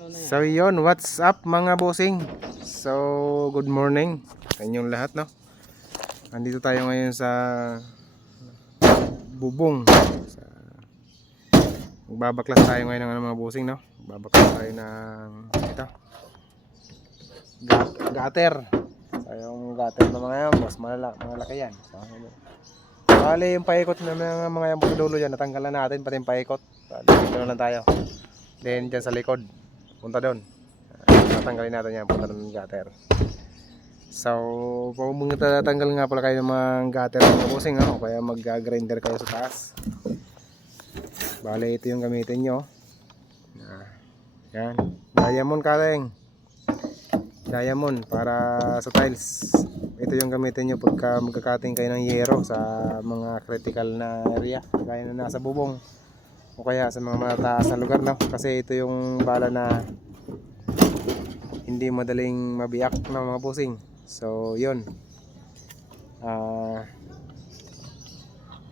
So yun, what's up mga bossing? So good morning sa inyong lahat, no? Nandito tayo ngayon sa bubong. Magbabaklas tayo ngayon ng mga bossing, no? Magbabaklas tayo ng ito, gutter. So yung gutter na mga yan, mas malaki yan. So, bali yung paikot na mga yan sa dulo dyan, natanggalan natin pati yung paikot. Dito na lang tayo. Then dyan sa likod, punta doon. Tatanggalin natin yan, punta doon ng gutter. So kung tatanggal nga pala kayo ng mga gutter ng busing, no? Kaya mag-grinder kayo sa taas. Bale ito yung gamitin nyo. Yan, diamond cutting, diamond para sa tiles. Ito yung gamitin nyo pagka magka-cutting kayo ng yero sa mga critical na area, kaya na nasa bubong o kaya sa mga mataas na lugar, no? Kasi ito yung bala na hindi madaling mabiyak ng mga busing. So yun,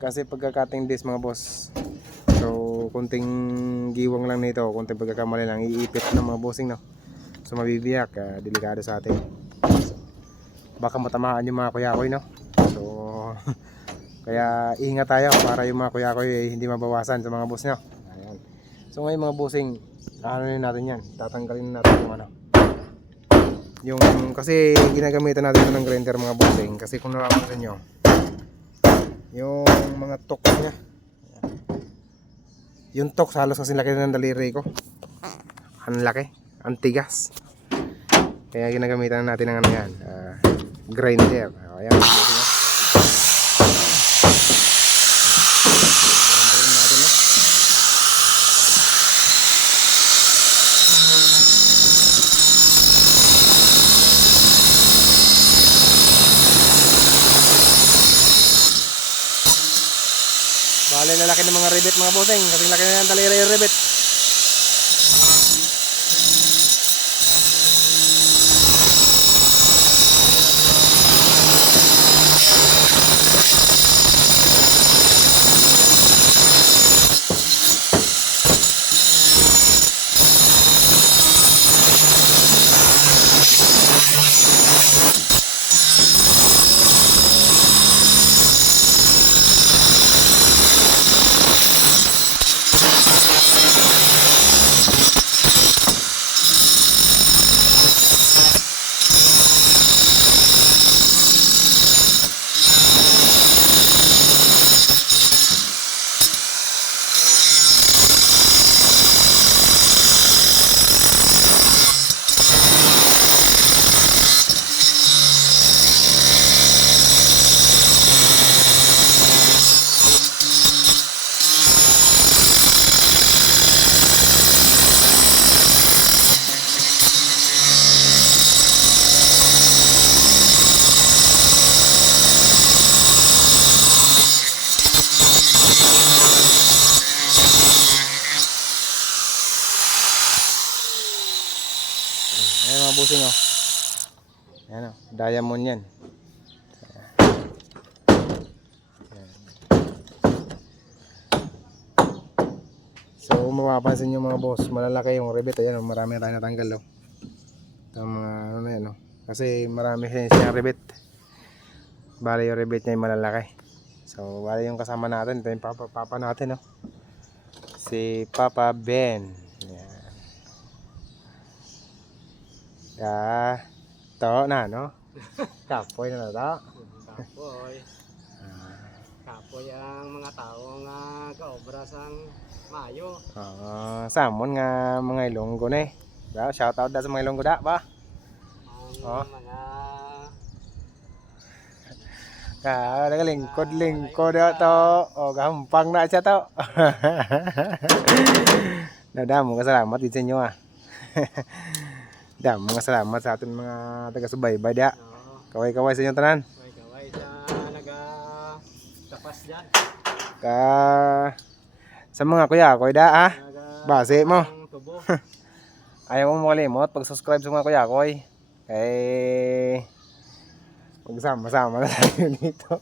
kasi pagka-cutting this mga boss, so kunting giwang lang nito, kunting pagkakamali lang, iipit ng mga busing, no? So mabibiyak, delikado sa atin. So, baka matamaan yung mga kuyakoy, no? So kaya ingat tayo para yung mga kuyakoy hindi mabawasan sa mga boss nyo. Ayan. So ngayon mga busing, ano natin yan, tatanggalin natin yung ano, yung kasi ginagamitan natin ng grinder mga bossing. Kasi kung nararamdaman nyo yung mga tok nya, yung tok halos kasi laki ng daliri ko, ang laki, ang tigas. Kaya ginagamitan natin ng ano yan, grinder. Ayan, bale na laki ng mga rivet mga bossing, kasi laki na ng daliri yung rivet. Ayan mga busing, oh. Ayan, oh, diamond yan. Ayan. So mapapansin nyo mga boss, malalaki yung rivet. Ayan, oh, marami na tayo natanggal, oh. Ito mga ano na yan, oh. Kasi marami siyang rivet. Bale yung rivet niya yung malalaki. So bale yung kasama natin, ito yung papa natin, oh. Si Papa Ben. Ayan. To na, no? Kapoy na to. Kapoy. Kapoy ang mga tao nga kaobra sang Mayo. Samon nga mga Ilonggo na eh. Shout out da sa mga Ilonggo da ba? Ang mga lingkod to. O gampang na siya to. Dadamo ka salamat din sa inyo, ah. Dam, mga salamat sa ating mga taga-subaybay da. Kaway-kaway sa inyong tanan. kaway sa tapas dyan. Sa mga kuya-koy da, ha? Base mo. Tubo. Ayaw mo makalimot pag-subscribe sa mga kuya-koy. Magsama-sama na tayo dito.